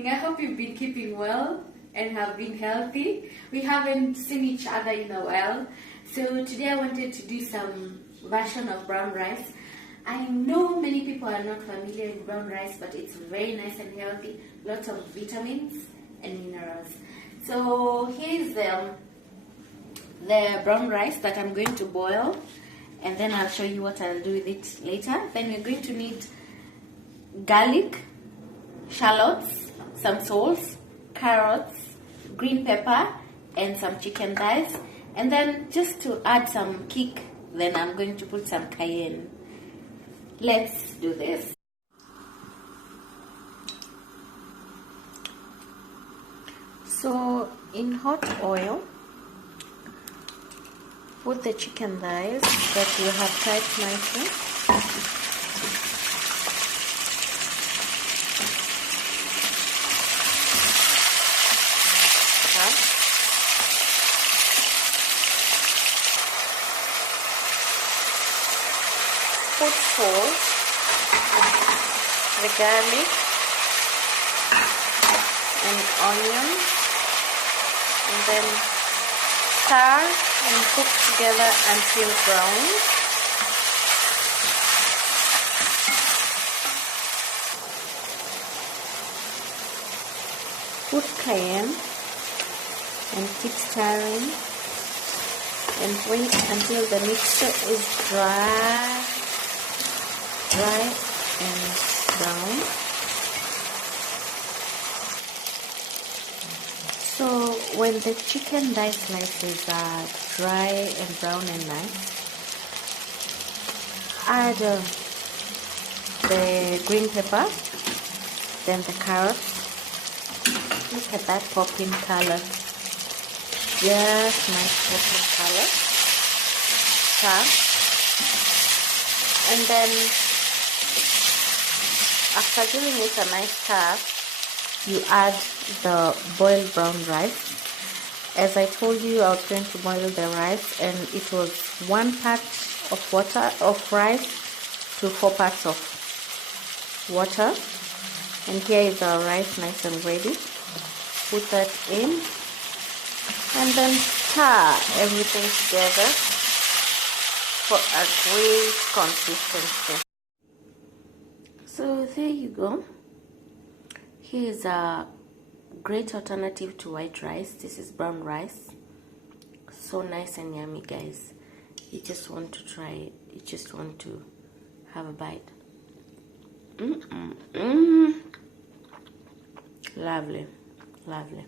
morning. I hope you've been keeping well and have been healthy. We haven't seen each other in a while. So today I wanted to do some version of brown rice. I know many people are not familiar with brown rice, but it's very nice and healthy. Lots of vitamins and minerals. So here's the brown rice that I'm going to boil, and then I'll show you what I'll do with it later. Then we're going to need garlic, shallots, some salts, carrots, green pepper, and some chicken thighs. And then just to add some kick, then I'm going to put some cayenne. Let's do this. So in hot oil, put the chicken thighs that you have cut nicely. Put salt, the garlic, and onion, and then stir and cook together until brown. Put cayenne and keep stirring and wait until the mixture is dry and brown. So when the chicken thigh slices are dry and brown and nice, add the green pepper, then the carrots. Look at that popping color. Just nice popping color. Stir. And then after giving it a nice stir, you add the boiled brown rice. As I told you, I was going to boil the rice, and it was 1 part of rice to 4 parts of water. And here is our rice nice and ready. Put that in and then stir everything together for a great consistency. So there you go. Here is a great alternative to white rice. This is brown rice. So nice and yummy, guys. You just want to try it. You just want to have a bite. Lovely, lovely.